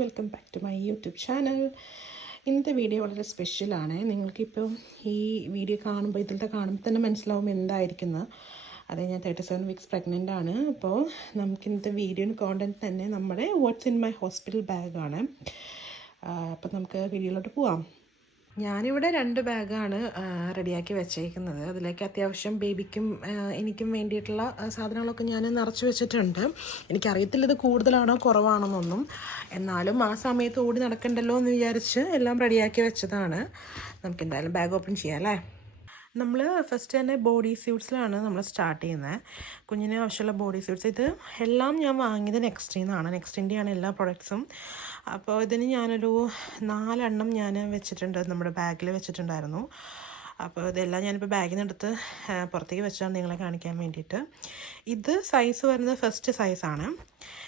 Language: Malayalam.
Welcome back to my YouTube channel. ഇന്നത്തെ വീഡിയോ വളരെ സ്പെഷ്യലാണ്. നിങ്ങൾക്കിപ്പോൾ ഈ വീഡിയോ കാണുമ്പോൾ ഇതിലത്തെ കാണുമ്പോൾ തന്നെ മനസ്സിലാവും എന്തായിരിക്കുന്നത്. അതെ, ഞാൻ 37 വീക്സ് പ്രഗ്നൻ്റ് ആണ്. അപ്പോൾ നമുക്കിന്നത്തെ വീഡിയോ കോണ്ടൻറ്റ് തന്നെ നമ്മുടെ വാട്ട്സ് ഇൻ മൈ ഹോസ്പിറ്റൽ ബാഗാണ്. അപ്പോൾ നമുക്ക് വീഡിയോയിലോട്ട് പോവാം. ഞാനിവിടെ 2 ബാഗാണ് റെഡിയാക്കി വെച്ചേക്കുന്നത്. അതിലേക്ക് അത്യാവശ്യം ബേബിക്കും എനിക്കും വേണ്ടിയിട്ടുള്ള സാധനങ്ങളൊക്കെ ഞാൻ നിറച്ച് വെച്ചിട്ടുണ്ട്. എനിക്കറിയത്തില്ല ഇത് കൂടുതലാണോ കുറവാണെന്നൊന്നും. എന്നാലും ആ സമയത്ത് ഓടി നടക്കണ്ടല്ലോ എന്ന് വിചാരിച്ച് എല്ലാം റെഡിയാക്കി വെച്ചതാണ്. നമുക്കെന്തായാലും ബാഗ് ഓപ്പൺ ചെയ്യാം അല്ലേ. നമ്മൾ ഫസ്റ്റ് തന്നെ ബോഡി സ്യൂട്ട്സിലാണ് നമ്മൾ സ്റ്റാർട്ട് ചെയ്യുന്നത്. കുഞ്ഞിന് ആവശ്യമുള്ള ബോഡി സ്യൂട്ട്സ് ഇത് എല്ലാം ഞാൻ വാങ്ങിയത് നെക്സ്റ്റിന്നാണ്. നെക്സ്റ്റിൻ്റെയാണ് എല്ലാ പ്രൊഡക്ട്സും. അപ്പോൾ ഇതിന് ഞാനൊരു 4 എണ്ണം ഞാൻ വെച്ചിട്ടുണ്ട്, നമ്മുടെ ബാഗിൽ വെച്ചിട്ടുണ്ടായിരുന്നു. അപ്പോൾ ഇതെല്ലാം ഞാനിപ്പോൾ ബാഗിൽ നിന്ന് എടുത്ത് പുറത്തേക്ക് വെച്ചാണ് നിങ്ങളെ കാണിക്കാൻ വേണ്ടിയിട്ട്. ഇത് സൈസ് വരുന്നത് ഫസ്റ്റ് സൈസാണ്.